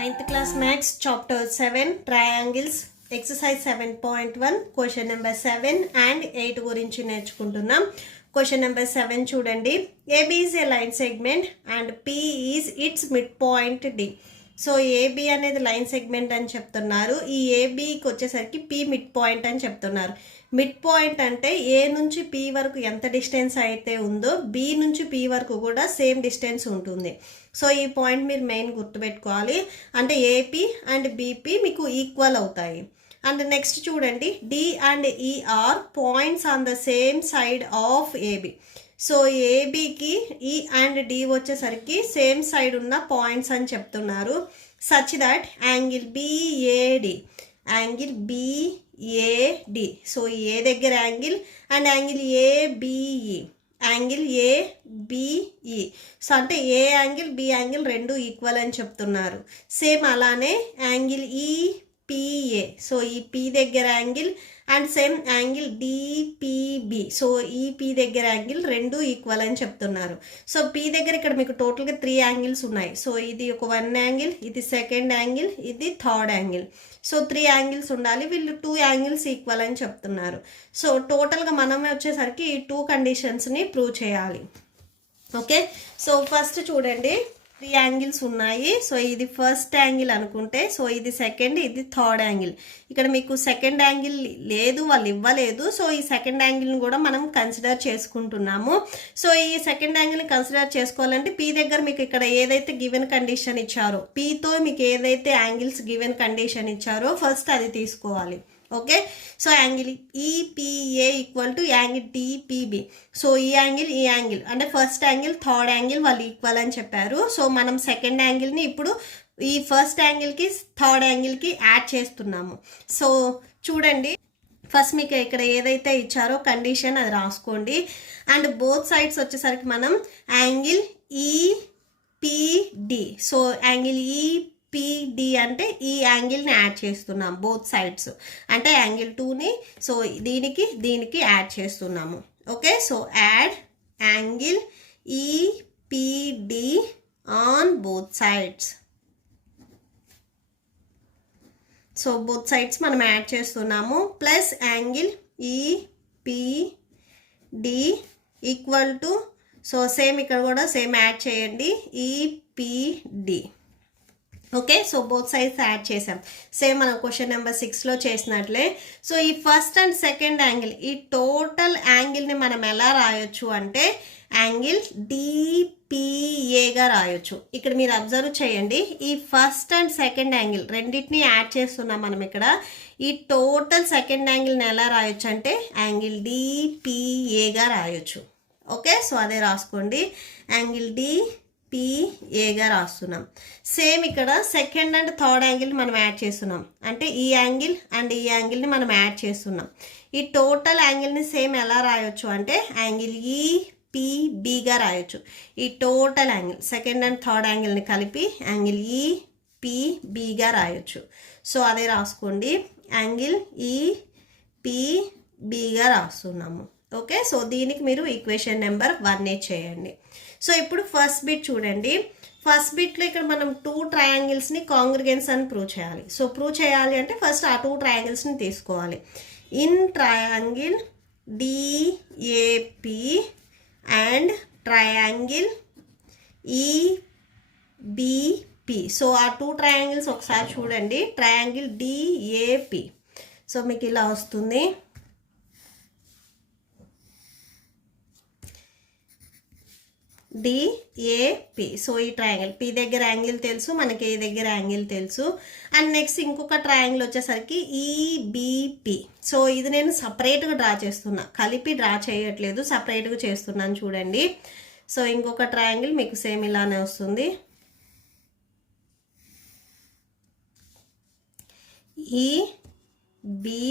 9th class maths chapter 7 triangles exercise 7.1 question number 7 and 8 గురించి నేర్చుకుంటున్నాం. Question number 7 చూడండి. AB is a line segment and P is its midpoint D. So AB అనేది line segment అని చెప్తున్నారు. ఈ ఏబికి వచ్చేసరికి P mid point అని చెప్తున్నారు. మిడ్ పాయింట్ అంటే ఏ నుంచి పి వరకు ఎంత డిస్టెన్స్ అయితే ఉందో బి నుంచి పి వరకు కూడా సేమ్ డిస్టెన్స్ ఉంటుంది. సో ఈ పాయింట్ మీరు మెయిన్ గుర్తుపెట్టుకోవాలి. అంటే ఏపీ అండ్ బీపీ మీకు ఈక్వల్ అవుతాయి. అండ్ నెక్స్ట్ చూడండి, D and E are points on the same side of AB. So ఏబికి ఈ అండ్ డి వచ్చేసరికి సేమ్ సైడ్ ఉన్న పాయింట్స్ అని చెప్తున్నారు. Such that angle BAD so A దగ్గర angle and angle ABE so అంటే A angle B angle రెండు equal అని చెప్తున్నారు. సేమ్ అలానే యాంగిల్ ఈపిఏ సో ఈ పి దగ్గర angle and same angle DPB so ఈ పి దగ్గర యాంగిల్ రెండు ఈక్వల్ అని చెప్తున్నారు. సో పి దగ్గర ఇక్కడ మీకు టోటల్గా 3 యాంగిల్స్ ఉన్నాయి. సో ఇది ఒక 1 యాంగిల్, ఇది సెకండ్ యాంగిల్, ఇది థర్డ్ యాంగిల్. సో 3 యాంగిల్స్ ఉండాలి. వీళ్ళు 2 యాంగిల్స్ ఈక్వల్ అని చెప్తున్నారు. సో టోటల్గా మనం వచ్చేసరికి ఈ 2 కండిషన్స్ని ప్రూవ్ చేయాలి. ఓకే, సో ఫస్ట్ చూడండి, 3 యాంగిల్స్ ఉన్నాయి. సో ఇది ఫస్ట్ యాంగిల్ అనుకుంటే, సో ఇది సెకండ్, ఇది థర్డ్ యాంగిల్. ఇక్కడ మీకు సెకండ్ యాంగిల్ లేదు, వాళ్ళు ఇవ్వలేదు. సో ఈ సెకండ్ యాంగిల్ని కూడా మనం కన్సిడర్ చేసుకుంటున్నాము. సో ఈ సెకండ్ యాంగిల్ని కన్సిడర్ చేసుకోవాలంటే పీ దగ్గర మీకు ఇక్కడ ఏదైతే గివెన్ కండిషన్ ఇచ్చారో, పీతో మీకు ఏదైతే యాంగిల్స్ గివెన్ కండిషన్ ఇచ్చారో ఫస్ట్ అది తీసుకోవాలి. Okay, so angle EPA equal to angle DPB. So ఈ యాంగిల్ అంటే ఫస్ట్ యాంగిల్ థర్డ్ యాంగిల్ వాళ్ళు ఈక్వల్ అని చెప్పారు. సో మనం సెకండ్ యాంగిల్ని ఇప్పుడు ఈ ఫస్ట్ యాంగిల్కి థర్డ్ యాంగిల్కి యాడ్ చేస్తున్నాము. సో చూడండి, ఫస్ట్ మీకు ఇక్కడ ఏదైతే ఇచ్చారో కండిషన్ అది రాసుకోండి. అండ్ బోత్ సైడ్స్ వచ్చేసరికి మనం angle EPD so angle EPD అంటే ఈ యాంగిల్ని యాడ్ చేస్తున్నాం బోత్ సైడ్స్. అంటే యాంగిల్ 2ని సో దీనికి యాడ్ చేస్తున్నాము. Okay, so add angle EPD on both sides. So both sides మనం యాడ్ చేస్తున్నాము. Plus angle EPD equal to so same ఇక్కడ కూడా సేమ్ యాడ్ చేయండి EPD. Okay, so both sides add చేసాం. సేమ్ మనం క్వశ్చన్ నెంబర్ 6లో చేసినట్లే. సో ఈ ఫస్ట్ అండ్ సెకండ్ యాంగిల్ ఈ టోటల్ యాంగిల్ని మనం ఎలా రాయొచ్చు అంటే యాంగిల్ డిపిఏగా రాయొచ్చు. ఇక్కడ మీరు అబ్జర్వ్ చేయండి, ఈ ఫస్ట్ అండ్ సెకండ్ యాంగిల్ రెండింటిని యాడ్ చేస్తున్నాం మనం ఇక్కడ. ఈ టోటల్ సెకండ్ యాంగిల్ని ఎలా రాయొచ్చు అంటే యాంగిల్ డిపిఏగా రాయొచ్చు. ఓకే, సో అదే రాసుకోండి, యాంగిల్ డిపిఏగా రాస్తున్నాం. సేమ్ ఇక్కడ సెకండ్ అండ్ థర్డ్ యాంగిల్ మనం యాడ్ చేస్తున్నాం. అంటే ఈ యాంగిల్ అండ్ ఈ యాంగిల్ని మనం యాడ్ చేస్తున్నాం. ఈ టోటల్ యాంగిల్ని సేమ్ ఎలా రాయొచ్చు అంటే యాంగిల్ ఈపిబిగా రాయొచ్చు. ఈ total angle second and third యాంగిల్ని కలిపి యాంగిల్ ఈపిబిగా రాయొచ్చు. సో అదే రాసుకోండి, యాంగిల్ ఈపిబిగా రాస్తున్నాము. ఓకే, సో దీనికి మీరు ఈక్వేషన్ నెంబర్ 1 చేయండి. సో ఇప్పుడు ఫస్ట్ బిట్ చూడండి. ఫస్ట్ బిట్లో ఇక్కడ మనం 2 ట్రయాంగిల్స్ని కాంగ్రిగెన్స్ అని ప్రూవ్ చేయాలి. సో ప్రూవ్ చేయాలి అంటే ఫస్ట్ ఆ 2 ట్రయాంగిల్స్ని తీసుకోవాలి. In triangle DAP and triangle EBP. So ఆ 2 ట్రయాంగిల్స్ ఒకసారి చూడండి. ట్రయాంగిల్ డిఏపి సో మీకు ఇలా వస్తుంది. డిఏపి సో ఈ ట్రయాంగిల్ పి దగ్గర యాంగిల్ తెలుసు, మనకి ఏ దగ్గర యాంగిల్ తెలుసు. అండ్ నెక్స్ట్ ఇంకొక ట్రయాంగిల్ వచ్చేసరికి ఈబిపి. సో ఇది నేను సపరేట్గా డ్రా చేస్తున్నా, కలిపి డ్రా చేయట్లేదు, సపరేట్గా చేస్తున్నాను చూడండి. సో ఇంకొక ట్రయాంగిల్ మీకు సేమ్ ఇలానే వస్తుంది. ఈబి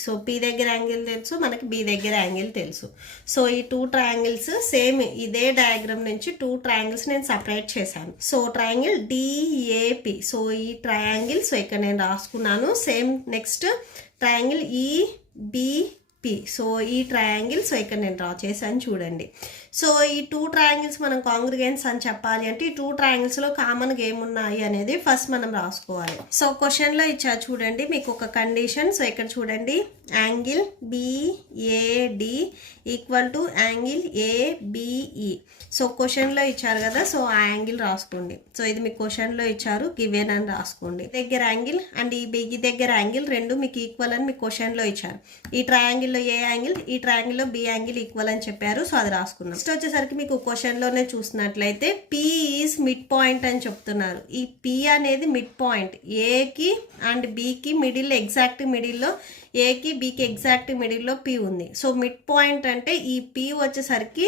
సో పి దగ్గర యాంగిల్ తెలుసు, మనకి బి దగ్గర యాంగిల్ తెలుసు. సో ఈ 2 ట్రయాంగిల్స్ సేమ్ ఇదే డయాగ్రామ్ నుంచి 2 ట్రయాంగిల్స్ నేను సపరేట్ చేశాను. సో ట్రయాంగిల్ డిఏపి సో ఈ ట్రయాంగిల్ సో ఇక్కడ నేను రాసుకున్నాను. Same next triangle EB P. So ఈ ట్రయాంగిల్, సో ఇక్కడ నేను డ్రా చేశాను చూడండి. సో ఈ 2 ట్రయాంగిల్స్ మనం కాంగ్రిగెన్స్ అని చెప్పాలి అంటే ఈ 2 ట్రయాంగిల్స్లో కామన్గా ఏమున్నాయి అనేది ఫస్ట్ మనం రాసుకోవాలి. సో క్వశ్చన్లో ఇచ్చా చూడండి మీకు ఒక కండిషన్. సో ఇక్కడ చూడండి angle BAD equal to angle ABE. So క్వశ్చన్లో ఇచ్చారు కదా, సో ఆ యాంగిల్ రాసుకోండి. సో ఇది మీకు క్వశ్చన్లో ఇచ్చారు, గివెన్ అని రాసుకోండి. దగ్గర యాంగిల్ అండ్ ఈ బిగి దగ్గర యాంగిల్ రెండు మీకు ఈక్వల్ అని మీకు క్వశ్చన్లో ఇచ్చారు. ఈ ట్రయాంగిల్లో ఏ యాంగిల్, ఈ ట్రయాంగిల్లో బి యాంగిల్ ఈక్వల్ అని చెప్పారు. సో అది రాసుకున్నాం. నెక్స్ట్ వచ్చేసరికి మీకు క్వశ్చన్లోనే చూసినట్లయితే పి ఈజ్ మిడ్ పాయింట్ అని చెప్తున్నారు. ఈ పి అనేది మిడ్ పాయింట్, ఏకి అండ్ బికి మిడిల్, ఎగ్జాక్ట్ మిడిల్లో ఏకి బికి ఎగ్జాక్ట్ మిడిల్లో పి ఉంది. సో మిడ్ పాయింట్ అంటే ఈ పి వచ్చేసరికి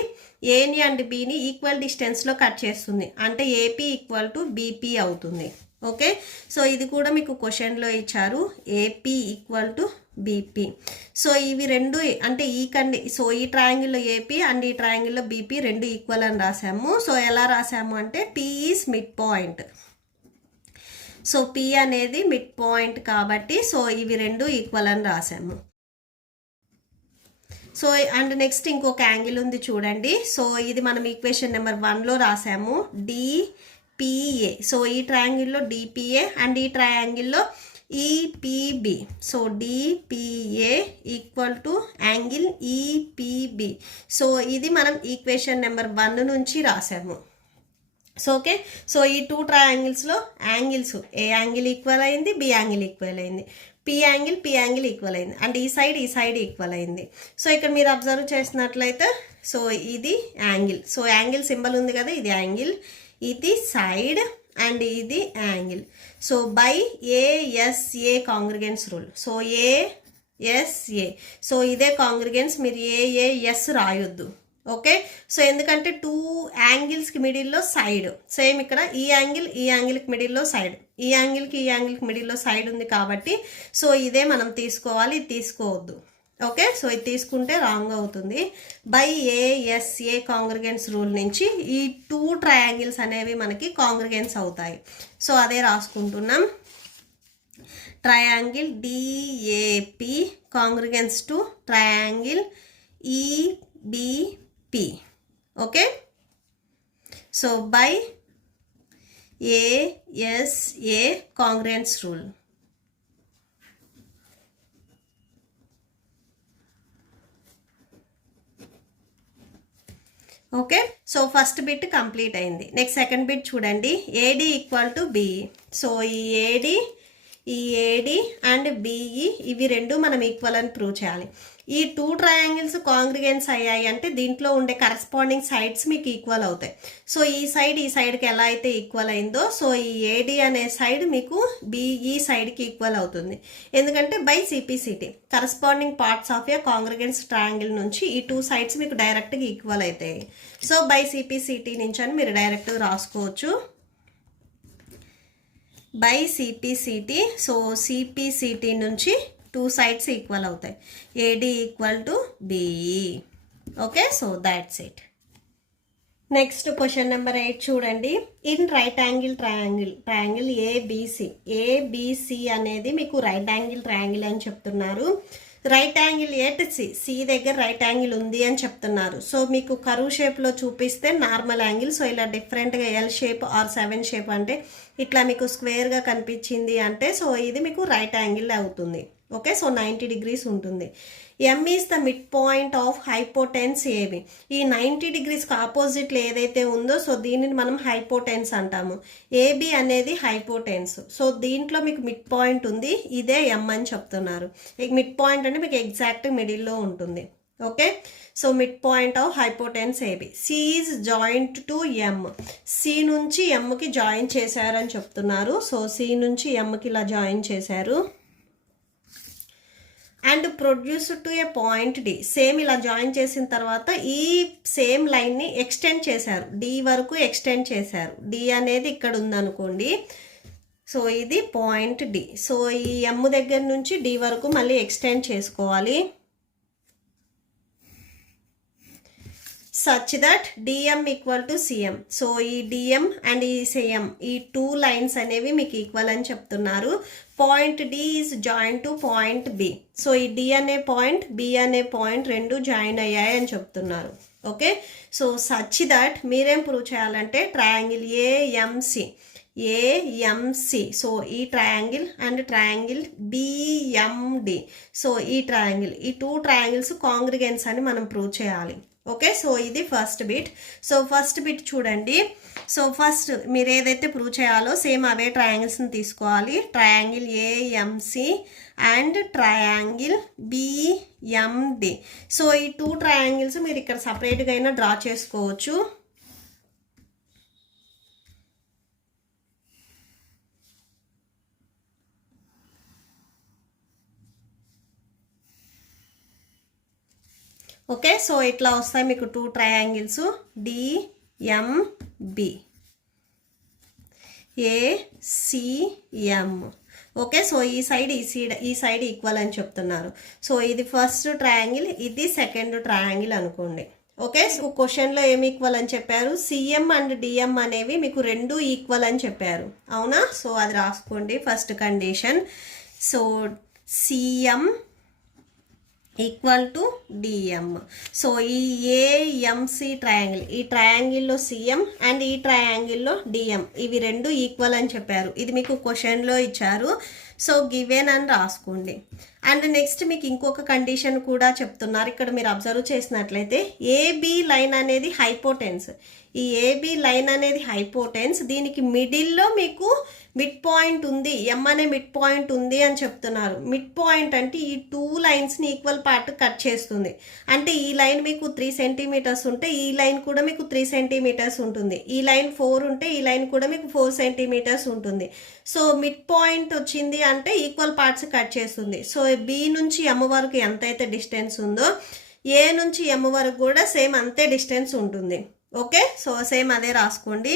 ఏని అండ్ బిని ఈక్వల్ డిస్టెన్స్లో కట్ చేస్తుంది, అంటే ఏపీ ఈక్వల్ టు బీపీ అవుతుంది. ఓకే, సో ఇది కూడా మీకు క్వశ్చన్లో ఇచ్చారు, AP equal to BP. So ఇవి రెండు అంటే సో ఈ ట్రయాంగిల్లో ఏపీ అండ్ ఈ ట్రయాంగిల్లో బీపీ రెండు ఈక్వల్ అని రాసాము. సో ఎలా రాసాము అంటే P is mid point. So P అనేది మిడ్ పాయింట్ కాబట్టి సో ఇవి రెండు ఈక్వల్ అని రాసాము. సో అండ్ నెక్స్ట్ ఇంకొక యాంగిల్ ఉంది చూడండి. సో ఇది మనం ఈక్వేషన్ నెంబర్ 1లో రాసాము, డిపిఏ. సో ఈ ట్రయాంగిల్లో డిపిఏ అండ్ ఈ ట్రయాంగిల్లో EPB. So DPA equal to angle EPB. So ఇది మనం ఈక్వేషన్ నెంబర్ 1 నుంచి రాసాము. సో ఓకే, సో ఈ 2 ట్రయాంగిల్స్లో యాంగిల్స్ ఏ యాంగిల్ ఈక్వల్ అయింది, బి యాంగిల్ ఈక్వల్ అయింది, పి యాంగిల్ ఈక్వల్ అయింది, అండ్ ఈ సైడ్ ఈక్వల్ అయింది. సో ఇక్కడ మీరు అబ్జర్వ్ చేసినట్లయితే సో ఇది యాంగిల్. సో యాంగిల్ సింబల్ ఉంది కదా, ఇది యాంగిల్, ఇది సైడ్ అండ్ ఇది angle. So by ASA congruence rule. So ASA, so ఇదే కాంగ్రిగెన్స్, మీరు ఏఏఎస్ రాయొద్దు. ఓకే, సో ఎందుకంటే 2 యాంగిల్స్కి మిడిల్లో సైడ్ సేమ్, ఇక్కడ ఈ యాంగిల్కి మిడిల్లో సైడ్, ఈ యాంగిల్కి మిడిల్లో సైడ్ ఉంది కాబట్టి సో ఇదే మనం తీసుకోవాలి, ఇది తీసుకోవద్దు. ఓకే, సో ఇది తీసుకుంటే రాంగ్ అవుతుంది. బై ఏఎస్ఏ కాంగ్రిగెన్స్ రూల్ నుంచి ఈ 2 ట్రయాంగిల్స్ అనేవి మనకి కాంగ్రిగెన్స్ అవుతాయి. సో అదే రాసుకుంటున్నాం, triangle DAP congruence to triangle EBP. Okay, so by ASA congruence rule. Okay, so first bit complete అయింది. నెక్స్ట్ సెకండ్ బిట్ చూడండి, AD equal to BE. So ఈ ఏడి అండ్ బిఈ ఇవి రెండు మనం ఈక్వల్ అని ప్రూవ్ చేయాలి. ఈ 2 ట్రయాంగిల్స్ కాంగ్రిగెన్స్ అయ్యాయి అంటే దీంట్లో ఉండే కరస్పాండింగ్ సైడ్స్ మీకు ఈక్వల్ అవుతాయి. సో ఈ సైడ్కి ఎలా అయితే ఈక్వల్ అయిందో సో ఈ ఏడి అనే సైడ్ మీకు బిఈ సైడ్కి ఈక్వల్ అవుతుంది. ఎందుకంటే by CPCT corresponding parts of A congruence triangle నుంచి ఈ 2 సైడ్స్ మీకు డైరెక్ట్గా ఈక్వల్ అవుతాయి. సో బై సిపిసిటీ నుంచి అని మీరు డైరెక్ట్గా రాసుకోవచ్చు, బై సిపిసిటీ. సో సిపిసిటీ నుంచి 2 సైడ్స్ ఈక్వల్ అవుతాయి, AD equal to BE. Okay, so that's it. Next question number 8 చూడండి, in right angle triangle ABC అనేది మీకు రైట్ యాంగిల్ ట్రయాంగిల్ అని చెప్తున్నారు. రైట్ యాంగిల్ ఎట్ సి దగ్గర రైట్ యాంగిల్ ఉంది అని చెప్తున్నారు. సో మీకు కరువు షేప్లో చూపిస్తే నార్మల్ యాంగిల్, సో ఇలా డిఫరెంట్గా ఎల్ షేప్ ఆర్ 7 షేప్ అంటే ఇట్లా మీకు స్క్వేర్గా కనిపించింది అంటే సో ఇది మీకు రైట్ యాంగిల్ అవుతుంది. ఓకే, సో 90 degrees ఉంటుంది. M is the mid point of hypotenuse AB. ఈ 90 degreesకి ఆపోజిట్లో ఏదైతే ఉందో సో దీనిని మనం హైపోటెన్స్ అంటాము. ఏబి అనేది హైపోటెన్స్. సో దీంట్లో మీకు మిడ్ పాయింట్ ఉంది, ఇదే ఎం అని చెప్తున్నారు. మిడ్ పాయింట్ అంటే మీకు ఎగ్జాక్ట్ మిడిల్లో ఉంటుంది. Okay, so mid point of hypotenuse AB. C is joined to M. C నుంచి ఎంకి జాయిన్ చేశారని చెప్తున్నారు. సో సి నుంచి ఎంకి ఇలా జాయిన్ చేశారు and produce to a point D. Same ఇలా జాయిన్ చేసిన తర్వాత ఈ సేమ్ లైన్ని ఎక్స్టెండ్ చేశారు, డి వరకు ఎక్స్టెండ్ చేశారు. డి అనేది ఇక్కడ ఉందనుకోండి, సో ఇది పాయింట్ డి. సో ఈ ఎమ్ దగ్గర నుంచి డి వరకు మళ్ళీ ఎక్స్టెండ్ చేసుకోవాలి. Such that DM equal to CM. So ఈ డిఎం అండ్ ఈ సిఎం ఈ 2 లైన్స్ అనేవి మీకు ఈక్వల్ అని చెప్తున్నారు. Point D is join to point B. So ఈ డి అనే పాయింట్ బి అనే పాయింట్ రెండు జాయిన్ అయ్యాయి అని చెప్తున్నారు. ఓకే, సో సచ్ దట్ మీరేం ప్రూవ్ చేయాలంటే ట్రయాంగిల్ ఏఎంసి, సో ఈ triangle and triangle BMD, so ఈ ట్రయాంగిల్ ఈ 2 ట్రయాంగిల్స్ కాంగ్రిగెన్స్ అని మనం ప్రూవ్ చేయాలి. ఓకే, సో ఇది first bit. So first bit చూడండి. సో ఫస్ట్ మీరు ఏదైతే ప్రూవ్ చేయాలో సేమ్ అవే ట్రయాంగిల్స్ని తీసుకోవాలి. Triangle AMC and triangle BMD. So ఈ 2 ట్రయాంగిల్స్ మీరు ఇక్కడ సపరేట్గా అయినా డ్రా చేసుకోవచ్చు. ఓకే, సో ఇట్లా వస్తాయి మీకు 2 ట్రయాంగిల్స్ డిఎంబి ఏసిఎం. ఓకే, సో ఈ సైడ్ ఈక్వల్ అని చెప్తున్నారు. సో ఇది ఫస్ట్ ట్రయాంగిల్, ఇది సెకండ్ ట్రయాంగిల్ అనుకోండి. ఓకే, సో క్వశ్చన్లో ఏమి ఈక్వల్ అని చెప్పారు, సిఎం అండ్ డిఎం అనేవి మీకు 2 ఈక్వల్ అని చెప్పారు, అవునా? సో అది రాసుకోండి first condition. So CM equal to DM. So ఈ ఏఎంసి ట్రయాంగిల్, ఈ ట్రయాంగిల్లో సిఎం అండ్ ఈ ట్రయాంగిల్లో డిఎం ఇవి 2 ఈక్వల్ అని చెప్పారు. ఇది మీకు క్వశ్చన్లో ఇచ్చారు. సో గివెన్ అని రాసుకోండి. అండ్ నెక్స్ట్ మీకు ఇంకొక కండిషన్ కూడా చెప్తున్నారు. ఇక్కడ మీరు అబ్జర్వ్ చేసినట్లయితే ఏబి లైన్ అనేది హైపోటెన్స్. ఈ ఏబి లైన్ అనేది హైపోటెన్స్, దీనికి మిడిల్లో మీకు మిడ్ పాయింట్ ఉంది, ఎం అనే మిడ్ పాయింట్ ఉంది అని చెప్తున్నారు. మిడ్ పాయింట్ అంటే ఈ 2 లైన్స్ని ఈక్వల్ పార్ట్ కట్ చేస్తుంది. అంటే ఈ లైన్ మీకు 3 సెంటీమీటర్స్ ఉంటే ఈ లైన్ కూడా మీకు 3 సెంటీమీటర్స్ ఉంటుంది. ఈ లైన్ 4 ఉంటే ఈ లైన్ కూడా మీకు 4 సెంటీమీటర్స్ ఉంటుంది. సో మిడ్ పాయింట్ వచ్చింది అంటే ఈక్వల్ పార్ట్స్ కట్ చేస్తుంది. సో బి నుంచి ఎం వరకు ఎంతైతే డిస్టెన్స్ ఉందో ఏ నుంచి ఎం వరకు కూడా సేమ్ అంతే డిస్టెన్స్ ఉంటుంది. ఓకే, సో సేమ్ అదే రాసుకోండి.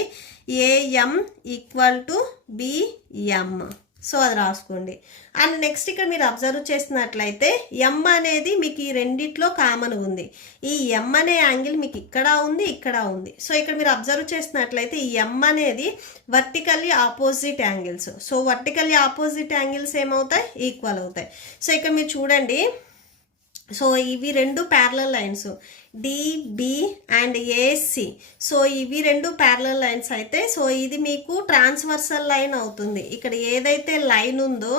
AM equal to BM. So అది రాసుకోండి. అండ్ నెక్స్ట్ ఇక్కడ మీరు అబ్జర్వ్ చేసినట్లయితే ఎం అనేది మీకు ఈ రెండిట్లో కామన్ ఉంది. ఈ ఎం అనే యాంగిల్ మీకు ఇక్కడ ఉంది, ఇక్కడ ఉంది. సో ఇక్కడ మీరు అబ్జర్వ్ చేసినట్లయితే ఈ ఎం అనేది vertically opposite angles. So vertically opposite angles ఏమవుతాయి, ఈక్వల్ అవుతాయి. సో ఇక్కడ మీరు చూడండి. సో ఇవి 2 parallel lines dB and AC. So ఇవి 2 ప్యారలల్ లైన్స్ అయితే సో ఇది మీకు ట్రాన్స్వర్సల్ లైన్ అవుతుంది. ఇక్కడ ఏదైతే లైన్ ఉందో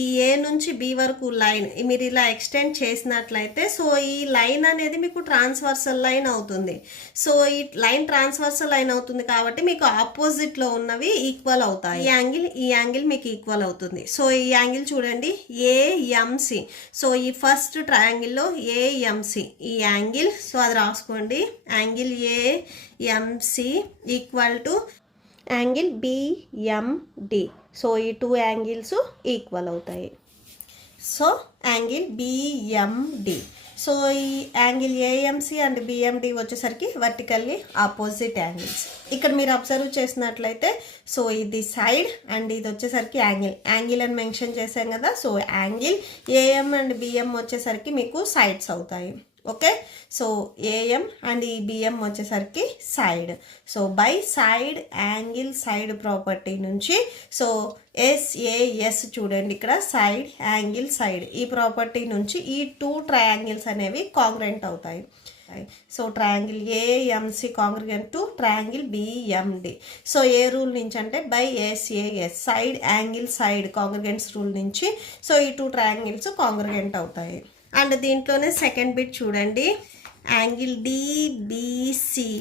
ఈ ఏ నుంచి బి వరకు లైన్ మీరు ఇలా ఎక్స్టెండ్ చేసినట్లయితే సో ఈ లైన్ అనేది మీకు ట్రాన్స్వర్సల్ లైన్ అవుతుంది. సో ఈ లైన్ ట్రాన్స్వర్సల్ లైన్ అవుతుంది కాబట్టి మీకు ఆపోజిట్లో ఉన్నవి ఈక్వల్ అవుతాయి. ఈ యాంగిల్ మీకు ఈక్వల్ అవుతుంది. సో ఈ యాంగిల్ చూడండి ఏఎంసి. సో ఈ ఫస్ట్ ట్రయాంగిల్లో ఏఎంసి ఈ యాంగిల్. సో అది రాసుకోండి. Angle AMC equal to angle BMD. So ఈ 2 యాంగిల్స్ ఈక్వల్ అవుతాయి. So angle BMD. సో ఈ యాంగిల్ ఏఎంసి అండ్ బిఎండి వచ్చేసరికి వర్టికల్లీ ఆపోజిట్ యాంగిల్స్. ఇక్కడ మీరు అబ్జర్వ్ చేసినట్లయితే సో ఇది సైడ్ అండ్ ఇది వచ్చేసరికి యాంగిల్ అని మెన్షన్ చేశాం కదా. So angle AM and BM వచ్చేసరికి మీకు సైడ్స్ అవుతాయి. ఓకే, సో ఏఎం అండ్ ఈ బిఎం వచ్చేసరికి side. So by side angle side property నుంచి సో ఎస్ఏఎస్ చూడండి ఇక్కడ సైడ్ యాంగిల్ సైడ్ ఈ ప్రాపర్టీ నుంచి ఈ 2 ట్రయాంగిల్స్ అనేవి కాంగ్రెంట్ అవుతాయి. So triangle AMC congruent to triangle BMD. So ఏ రూల్ నుంచి అంటే by SAS side angle side congruence rule నుంచి సో ఈ 2 ట్రయాంగిల్స్ కాంగ్రిగెంట్ అవుతాయి. అండ్ దీంట్లోనే సెకండ్ బిట్ చూడండి. Angle DBC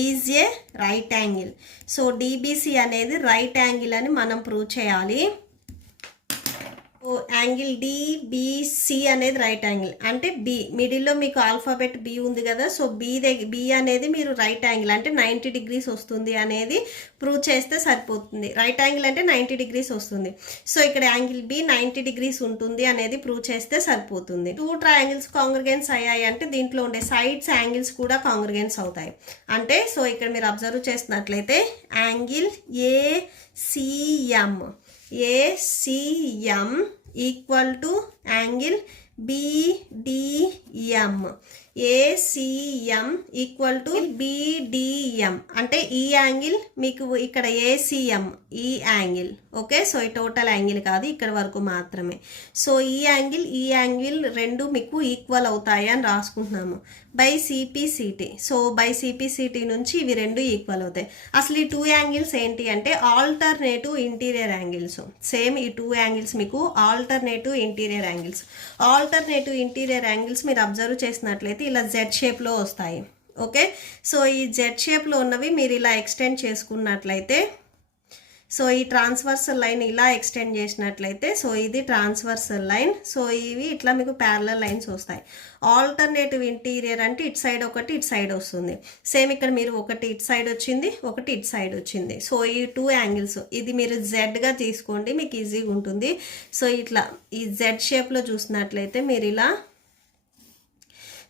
is a right angle. So DBC అనేది రైట్ యాంగిల్ అని మనం ప్రూవ్ చేయాలి. యాంగిల్ డిబిసి అనేది రైట్ యాంగిల్ అంటే బి మిడిల్లో మీకు ఆల్ఫాబెట్ బి ఉంది కదా. సో బి అనేది మీరు రైట్ యాంగిల్ అంటే 90 డిగ్రీస్ వస్తుంది అనేది ప్రూవ్ చేస్తే సరిపోతుంది. రైట్ యాంగిల్ అంటే 90 డిగ్రీస్ వస్తుంది. సో ఇక్కడ యాంగిల్ బి 90 డిగ్రీస్ ఉంటుంది అనేది ప్రూవ్ చేస్తే సరిపోతుంది. 2 ట్రయాంగిల్స్ కాంగ్రిగెన్స్ అయ్యాయి అంటే దీంట్లో ఉండే సైడ్స్ యాంగిల్స్ కూడా కాంగ్రిగెన్స్ అవుతాయి. అంటే సో ఇక్కడ మీరు అబ్జర్వ్ చేసినట్లయితే angle ACM equal to angle BDM. ACM equal to BDM అంటే ఈ యాంగిల్ మీకు ఇక్కడ ఏసీఎం ఈ యాంగిల్. ఓకే, సో ఈ టోటల్ యాంగిల్ కాదు, ఇక్కడ వరకు మాత్రమే. సో ఈ యాంగిల్ రెండు మీకు ఈక్వల్ అవుతాయి అని రాసుకుంటున్నాము by CPCT. So by CPCT నుంచి ఇవి రెండు ఈక్వల్ అవుతాయి. అసలు ఈ 2 యాంగిల్స్ ఏంటి అంటే ఆల్టర్నేటివ్ ఇంటీరియర్ యాంగిల్స్. సేమ్ ఈ 2 యాంగిల్స్ మీకు alternative interior angles. Alternative interior angles మీరు అబ్జర్వ్ చేసినట్లయితే ఇలా జెడ్ షేప్లో వస్తాయి. ఓకే, సో ఈ జెడ్ షేప్లో ఉన్నవి మీరు ఇలా ఎక్స్టెండ్ చేసుకున్నట్లయితే, సో ఈ ట్రాన్స్వర్సల్ లైన్ ఇలా ఎక్స్టెండ్ చేసినట్లయితే, సో ఇది ట్రాన్స్వర్సల్ లైన్. సో ఇవి ఇట్లా మీకు ప్యారలల్ లైన్స్ వస్తాయి. ఆల్టర్నేటివ్ ఇంటీరియర్ అంటే ఇటు సైడ్ ఒకటి ఇటు సైడ్ వస్తుంది. సేమ్ ఇక్కడ మీరు ఒకటి ఇటు సైడ్ వచ్చింది, ఒకటి ఇటు సైడ్ వచ్చింది. సో ఈ 2 యాంగిల్స్ ఇది మీరు జెడ్గా తీసుకోండి, మీకు ఈజీగా ఉంటుంది. సో ఇట్లా ఈ జెడ్ షేప్లో చూసినట్లయితే మీరు ఇలా,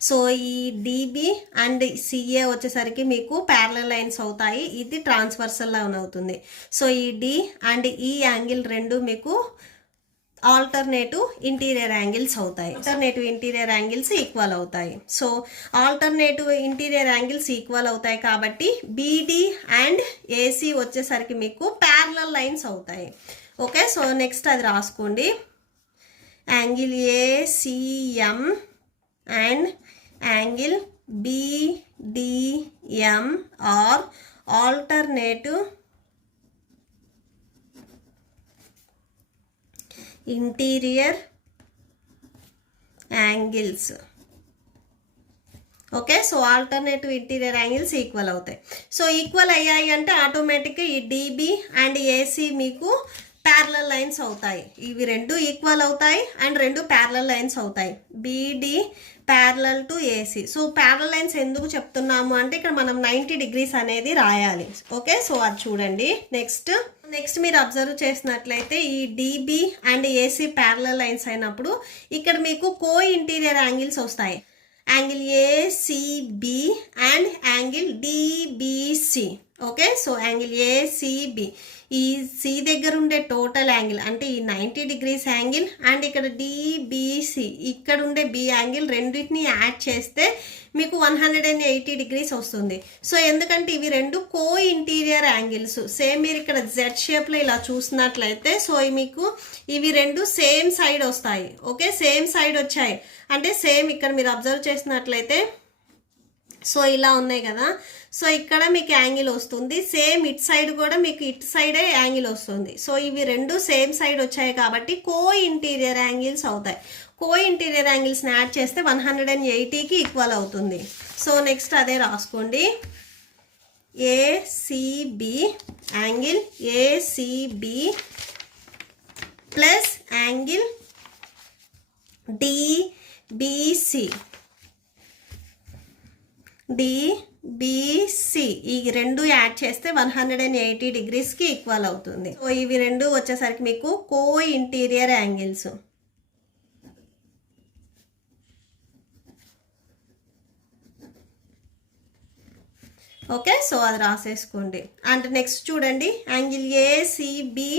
సో ఈ డిబి అండ్ సిఏ వచ్చేసరికి మీకు ప్యారలల్ లైన్స్ అవుతాయి. ఇది ట్రాన్స్వర్సల్ లైన్ అవుతుంది. సో ఈ డి అండ్ ఈ యాంగిల్ రెండు మీకు ఆల్టర్నేటివ్ ఇంటీరియర్ యాంగిల్స్ అవుతాయి. ఆల్టర్నేటివ్ ఇంటీరియర్ యాంగిల్స్ ఈక్వల్ అవుతాయి. So alternative interior angles equal అవుతాయి కాబట్టి బీడి అండ్ ఏసీ వచ్చేసరికి మీకు ప్యారలల్ లైన్స్ అవుతాయి. ఓకే, సో నెక్స్ట్ అది రాసుకోండి. Angle ACM and angle BDM are alternative interior angles. Okay, so alternative interior angles equal అవుతాయి. So equal అయ్యాయి అంటే ఆటోమేటిక్గా ఈ డిబి అండ్ ఏసీ మీకు ప్యారలల్ లైన్స్ అవుతాయి. ఇవి రెండు ఈక్వల్ అవుతాయి అండ్ రెండు ప్యారలల్ లైన్స్ అవుతాయి. BD parallel to AC. So parallel lines ఎందుకు చెప్తున్నాము అంటే ఇక్కడ మనం 90 degrees అనేది రాయాలి. ఓకే, సో అది చూడండి. నెక్స్ట్ మీరు అబ్జర్వ్ చేసినట్లయితే ఈ dB and AC parallel lines అయినప్పుడు ఇక్కడ మీకు కో ఇంటీరియర్ యాంగిల్స్ వస్తాయి. Angle ACB and angle DBC. Okay, so angle ACB ఈ సి దగ్గర ఉండే టోటల్ యాంగిల్ అంటే ఈ 90 degrees యాంగిల్ అండ్ ఇక్కడ డిబిసి ఇక్కడ ఉండే బి యాంగిల్ రెండింటిని యాడ్ చేస్తే మీకు 180 degrees వస్తుంది. సో ఎందుకంటే ఇవి రెండు కో ఇంటీరియర్ యాంగిల్స్. సేమ్ మీరు ఇక్కడ జెడ్ షేప్లో ఇలా చూసినట్లయితే సో మీకు ఇవి రెండు సేమ్ సైడ్ వస్తాయి. ఓకే, సేమ్ సైడ్ వచ్చాయి అంటే సేమ్ ఇక్కడ మీరు అబ్జర్వ్ చేసినట్లయితే సో ఇలా ఉన్నాయి కదా. సో ఇక్కడ మీకు యాంగిల్ వస్తుంది. సేమ్ ఇటు సైడ్ కూడా మీకు ఇటు సైడే యాంగిల్ వస్తుంది. సో ఇవి రెండు సేమ్ సైడ్ వచ్చాయి కాబట్టి కో ఇంటీరియర్ యాంగిల్స్ అవుతాయి. కో ఇంటీరియర్ యాంగిల్స్ని యాడ్ చేస్తే 180కి ఈక్వల్ అవుతుంది. సో నెక్స్ట్ అదే రాసుకోండి. ACB angle ACB plus angle DBC DBC ఈ రెండు యాడ్ చేస్తే 180 degreesకి ఈక్వల్ అవుతుంది. సో ఇవి రెండు వచ్చేసరికి మీకు కో ఇంటీరియర్ యాంగిల్స్. ఓకే, సో అది రాసేసుకోండి. అండ్ నెక్స్ట్ చూడండి యాంగిల్ ఏసీబి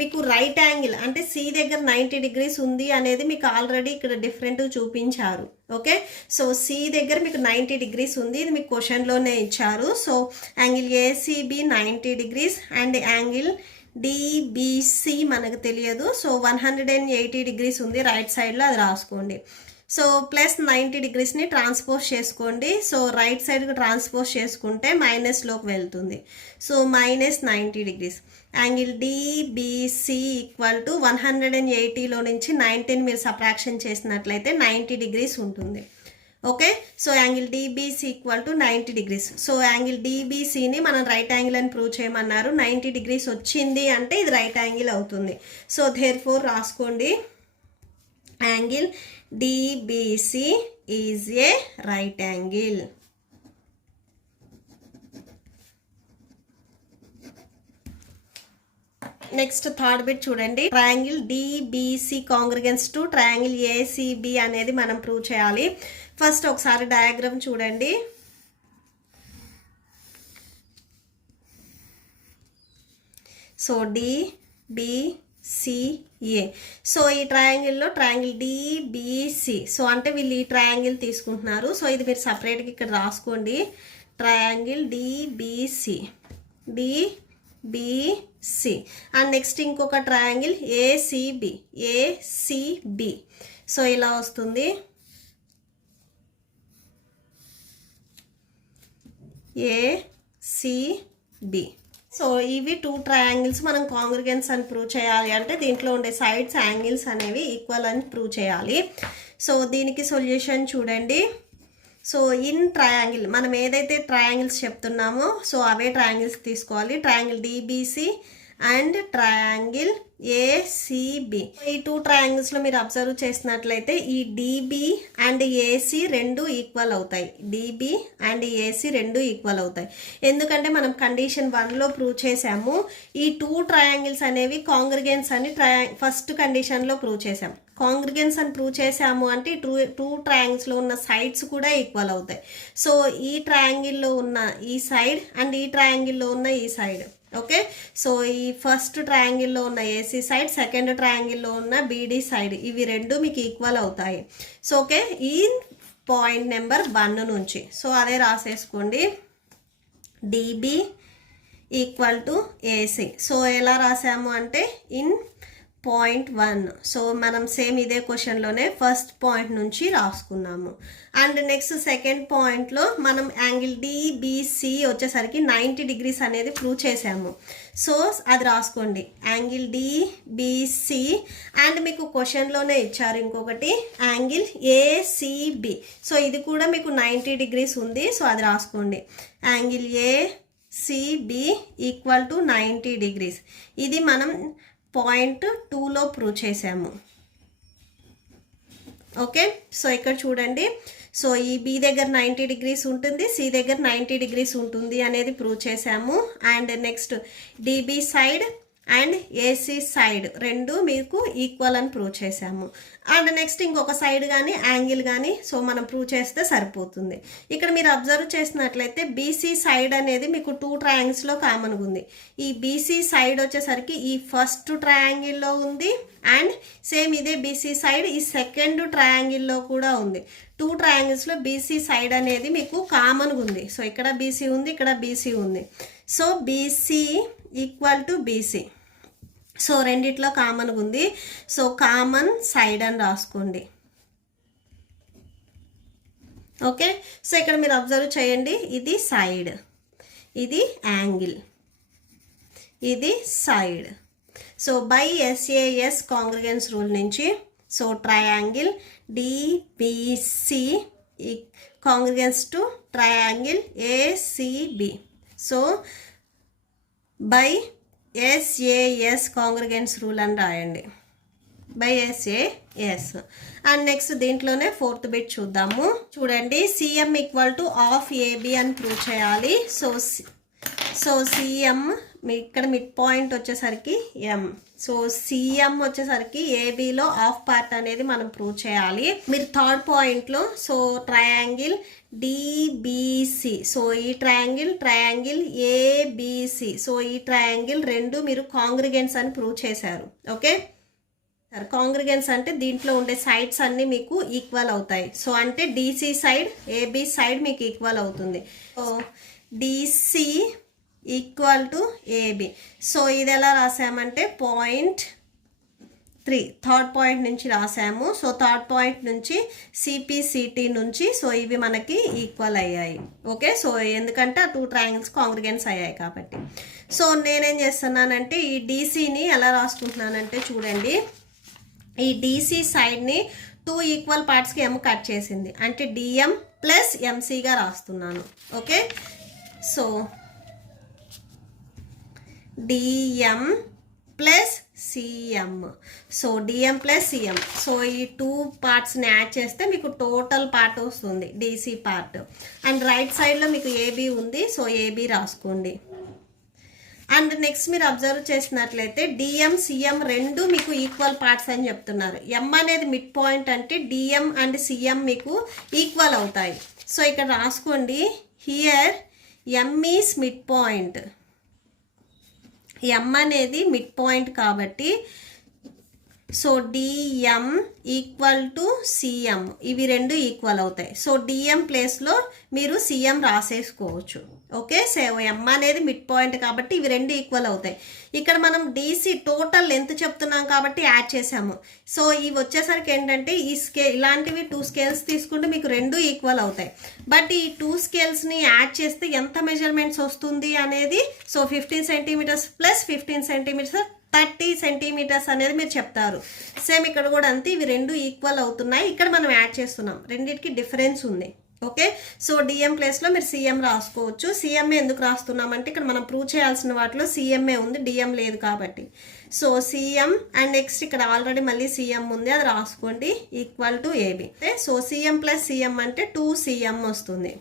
మీకు రైట్ యాంగిల్ అంటే సి దగ్గర 90 degrees ఉంది అనేది మీకు ఆల్రెడీ ఇక్కడ డిఫరెంట్ చూపించారు. ఓకే, సో సి దగ్గర మీకు 90 degrees ఉంది, ఇది మీకు క్వశ్చన్లోనే ఇచ్చారు. So angle ACB 90 degrees and angle DBC మనకు తెలియదు. సో 180 degrees ఉంది రైట్ సైడ్లో, అది రాసుకోండి. సో ప్లస్ 90 degreesని ట్రాన్స్పోజ్ చేసుకోండి. సో రైట్ సైడ్కి ట్రాన్స్పోజ్ చేసుకుంటే మైనస్లోకి వెళ్తుంది. So -90 degrees. Angle DBC equal to 180లో నుంచి 19 మీరు సబ్ట్రాక్షన్ చేసినట్లయితే 90 degrees ఉంటుంది. Okay, so angle DBC equal to 90 degrees. So angle డిబిసిని మనం రైట్ యాంగిల్ అని ప్రూవ్ చేయమన్నారు. 90 degrees వచ్చింది అంటే ఇది రైట్ యాంగిల్ అవుతుంది. సో దేర్ఫోర్ రాసుకోండి angle DBC is a right angle. Next third bit చూడండి. Triangle DBC congruence to triangle ACB అనేది మనం ప్రూవ్ చేయాలి. ఫస్ట్ ఒకసారి డయాగ్రామ్ చూడండి. So DBC CA. సో ఈ ట్రయాంగిల్లో ట్రయాంగిల్ డిబిసి. సో అంటే వీళ్ళు ఈ ట్రయాంగిల్ తీసుకుంటున్నారు. సో ఇది మీరు సపరేట్గా ఇక్కడ రాసుకోండి. Triangle DBC DBC. And next ఇంకొక ట్రయాంగిల్ ఏసిబి. సో ఇలా వస్తుంది. ఏసిబి. సో ఇవి 2 ట్రయాంగిల్స్ మనం కాంగ్రిగెన్స్ అని ప్రూవ్ చేయాలి అంటే దీంట్లో ఉండే సైడ్స్ యాంగిల్స్ అనేవి ఈక్వల్ అని ప్రూవ్ చేయాలి. సో దీనికి సొల్యూషన్ చూడండి. సో ఇన్ ట్రయాంగిల్ మనం ఏదైతే ట్రయాంగిల్స్ చెప్తున్నామో సో అవే ట్రయాంగిల్స్ తీసుకోవాలి. Triangle DBC and triangle ACB. ఈ 2 ట్రయాంగిల్స్లో మీరు అబ్జర్వ్ చేసినట్లయితే ఈ డిబి అండ్ ఏసి రెండు ఈక్వల్ అవుతాయి. డిబి అండ్ ఏసి రెండు ఈక్వల్ అవుతాయి. ఎందుకంటే మనం కండిషన్ 1లో ప్రూవ్ చేసాము. ఈ 2 ట్రయాంగిల్స్ అనేవి కాంగ్రిగెన్స్ అని ఫస్ట్ కండిషన్లో ప్రూవ్ చేసాం. కాంగ్రిగెన్స్ అని ప్రూవ్ చేసాము అంటే 2 ట్రయాంగిల్స్లో ఉన్న సైడ్స్ కూడా ఈక్వల్ అవుతాయి. సో ఈ ట్రయాంగిల్లో ఉన్న ఈ సైడ్ అండ్ ఈ ట్రయాంగిల్లో ఉన్న ఈ సైడ్. ఓకే. సో ఈ ఫస్ట్ ట్రయాంగిల్లో ఉన్న ఏసీ సైడ్, సెకండ్ ట్రయాంగిల్లో ఉన్న బీడీ సైడ్, ఇవి రెండు మీకు ఈక్వల్ అవుతాయి. సో ఓకే, ఈ పాయింట్ నెంబర్ 1 నుంచి సో అదే రాసేసుకోండి. DB equal to AC. So ఎలా రాసాము అంటే ఇన్ పాయింట్ 1. సో మనం సేమ్ ఇదే క్వశ్చన్లోనే ఫస్ట్ పాయింట్ నుంచి రాసుకున్నాము. అండ్ నెక్స్ట్ సెకండ్ పాయింట్లో మనం యాంగిల్ డిబిసి వచ్చేసరికి 90 డిగ్రీస్ అనేది ప్రూవ్ చేసాము. సో అది రాసుకోండి. యాంగిల్ డిబిసి అండ్ మీకు క్వశ్చన్లోనే ఇచ్చారు ఇంకొకటి యాంగిల్ ఏసిబి. సో ఇది కూడా మీకు 90 డిగ్రీస్ ఉంది. సో అది రాసుకోండి. Angle ACB equal to 90 degrees. ఇది మనం పాయింట్ 2లో ప్రూవ్ చేసాము. ఓకే. సో ఇక్కడ చూడండి. సో ఈ బి దగ్గర 90 డిగ్రీస్ ఉంటుంది, సి దగ్గర 90 డిగ్రీస్ ఉంటుంది అనేది ప్రూవ్ చేసాము. And next dB side and AC side రెండు మీకు ఈక్వల్ అని ప్రూవ్ చేసాము. అండ్ నెక్స్ట్ ఇంకొక సైడ్ కానీ యాంగిల్ కానీ సో మనం ప్రూవ్ చేస్తే సరిపోతుంది. ఇక్కడ మీరు అబ్జర్వ్ చేసినట్లయితే బీసీ సైడ్ అనేది మీకు 2 ట్రయాంగిల్స్లో కామన్గా ఉంది. ఈ బీసీ సైడ్ వచ్చేసరికి ఈ ఫస్ట్ ట్రయాంగిల్లో ఉంది అండ్ సేమ్ ఇదే బీసీ సైడ్ ఈ సెకండ్ ట్రయాంగిల్లో కూడా ఉంది. 2 ట్రయాంగిల్స్లో బీసీ సైడ్ అనేది మీకు కామన్గా ఉంది. సో ఇక్కడ బీసీ ఉంది, ఇక్కడ బీసీ ఉంది. So BC equal to BC. So రెండిట్లో కామన్గా ఉంది. సో కామన్ సైడ్ అని రాసుకోండి. ఓకే. సో ఇక్కడ మీరు అబ్జర్వ్ చేయండి. ఇది సైడ్, ఇది యాంగిల్, ఇది side. So by SAS congruence rule నుంచి so triangle DBC congruence to triangle ACB. So by SAS congruence rule అని రాయండి. By SAs. అండ్ నెక్స్ట్ దీంట్లోనే 4th బిట్ చూద్దాము. చూడండి. CM equal to half AB అని prove చేయాలి. So CM ఇక్కడ mid point వచ్చేసరికి ఎం. సో సిఎం వచ్చేసరికి ఏబిలో హాఫ్ పార్ట్ అనేది మనం ప్రూవ్ చేయాలి. మీరు 3rd పాయింట్లో సో ట్రయాంగిల్ డిబిసి. సో ఈ ట్రయాంగిల్ ఏబిసి. సో ఈ ట్రయాంగిల్ రెండు మీరు కాంగ్రిగెన్స్ అని ప్రూవ్ చేశారు. ఓకే. కాంగ్రిగెన్స్ అంటే దీంట్లో ఉండే సైడ్స్ అన్నీ మీకు ఈక్వల్ అవుతాయి. సో అంటే డిసి సైడ్ ఏబి సైడ్ మీకు ఈక్వల్ అవుతుంది. So DC equal to AB. So ఇది ఎలా రాసామంటే పాయింట్ 3 3rd పాయింట్ నుంచి రాసాము. సో 3rd పాయింట్ నుంచి సిపిసిటి నుంచి సో ఇవి మనకి ఈక్వల్ అయ్యాయి. ఓకే. సో ఎందుకంటే ఆ 2 ట్రయాంగిల్స్ కాంగ్రిగెన్స్ అయ్యాయి కాబట్టి. సో నేనేం చేస్తున్నానంటే ఈ డీసీని ఎలా రాసుకుంటున్నానంటే చూడండి. ఈ డీసీ సైడ్ని 2 ఈక్వల్ పార్ట్స్కి ఎం కట్ చేసింది అంటే డిఎం ప్లస్ ఎంసీగా రాస్తున్నాను. Okay. So DM plus CM. So DM plus CM. So ఈ 2 పార్ట్స్ని యాడ్ చేస్తే మీకు టోటల్ పార్ట్ వస్తుంది డీసీ పార్ట్. అండ్ రైట్ సైడ్లో మీకు ఏబి ఉంది. సో ఏబి రాసుకోండి. అండ్ నెక్స్ట్ మీరు అబ్జర్వ్ చేసినట్లయితే డిఎం సిఎం రెండు మీకు ఈక్వల్ పార్ట్స్ అని చెప్తున్నారు. ఎం అనేది మిడ్ పాయింట్ అంటే డిఎం అండ్ సిఎం మీకు ఈక్వల్ అవుతాయి. సో ఇక్కడ రాసుకోండి. Here M is mid point. M అనేది మిడ్ పాయింట్ కాబట్టి so DM equal to CM, ఇవి రెండు ఈక్వల్ అవుతాయి. సో డిఎం ప్లేస్లో మీరు సిఎం రాసేసుకోవచ్చు. ఓకే, సో ఎం అనేది మిడ్ పాయింట్ కాబట్టి ఇవి రెండు ఈక్వల్ అవుతాయి. ఇక్కడ మనం డీసీ టోటల్ లెంత్ చెప్తున్నాం కాబట్టి యాడ్ చేసాము. సో ఇవి వచ్చేసరికి ఏంటంటే ఈ ఇలాంటివి 2 స్కేల్స్ తీసుకుంటే మీకు రెండు ఈక్వల్ అవుతాయి. బట్ ఈ 2 స్కేల్స్ని యాడ్ చేస్తే ఎంత మెజర్మెంట్స్ వస్తుంది అనేది, so 15 centimetres plus 15 centimetres 30 centimetres అనేది మీరు చెప్తారు. సేమ్ ఇక్కడ కూడా అంతే, ఇవి రెండు ఈక్వల్ అవుతున్నాయి. ఇక్కడ మనం యాడ్ చేస్తున్నాం, రెండింటికి డిఫరెన్స్ ఉంది. ఓకే, సో డిఎం ప్లేస్లో మీరు సిఎం రాసుకోవచ్చు. సిఎంఏ ఎందుకు రాస్తున్నామంటే ఇక్కడ మనం ప్రూవ్ చేయాల్సిన వాటిలో సిఎంఏ ఉంది, డిఎం లేదు కాబట్టి. సో సిఎం అండ్ నెక్స్ట్ ఇక్కడ ఆల్రెడీ మళ్ళీ సిఎం ఉంది, అది రాసుకోండి, equal to AB. So CM plus CM అంటే 2CM వస్తుంది,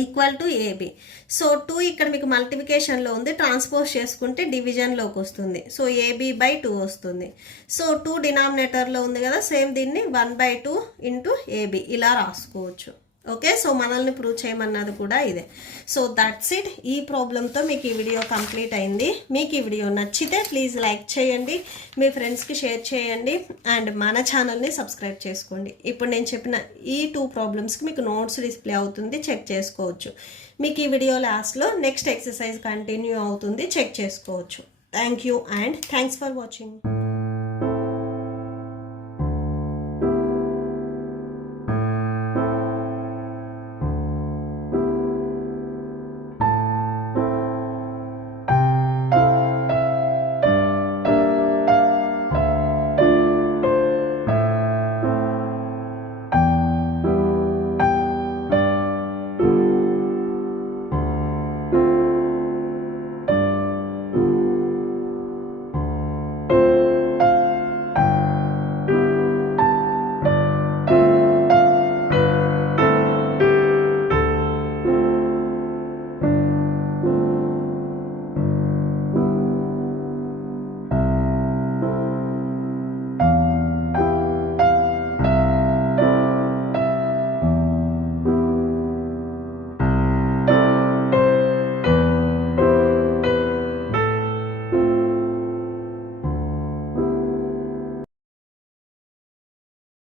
ఈక్వల్ టు ఏబి. సో 2 ఇక్కడ మీకు మల్టిప్లికేషన్లో ఉంది, ట్రాన్స్పోజ్ చేసుకుంటే డివిజన్లోకి వస్తుంది. సో AB/2 వస్తుంది. సో 2 డినామినేటర్లో ఉంది కదా, సేమ్ దీన్ని 1/2 ఇంటూ ఏబి ఇలా రాసుకోవచ్చు. ఓకే, సో మనల్ని ప్రూవ్ చేయమన్నది కూడా ఇదే. So that's it. ఈ ప్రాబ్లంతో మీకు ఈ వీడియో కంప్లీట్ అయింది. మీకు ఈ వీడియో నచ్చితే ప్లీజ్ లైక్ చేయండి, మీ ఫ్రెండ్స్కి షేర్ చేయండి, అండ్ మన ఛానల్ని సబ్స్క్రైబ్ చేసుకోండి. ఇప్పుడు నేను చెప్పిన ఈ 2 ప్రాబ్లమ్స్కి మీకు నోట్స్ డిస్ప్లే అవుతుంది, చెక్ చేసుకోవచ్చు. మీకు ఈ వీడియో లాస్ట్లో నెక్స్ట్ ఎక్సర్సైజ్ కంటిన్యూ అవుతుంది, చెక్ చేసుకోవచ్చు. Thank you and thanks for watching.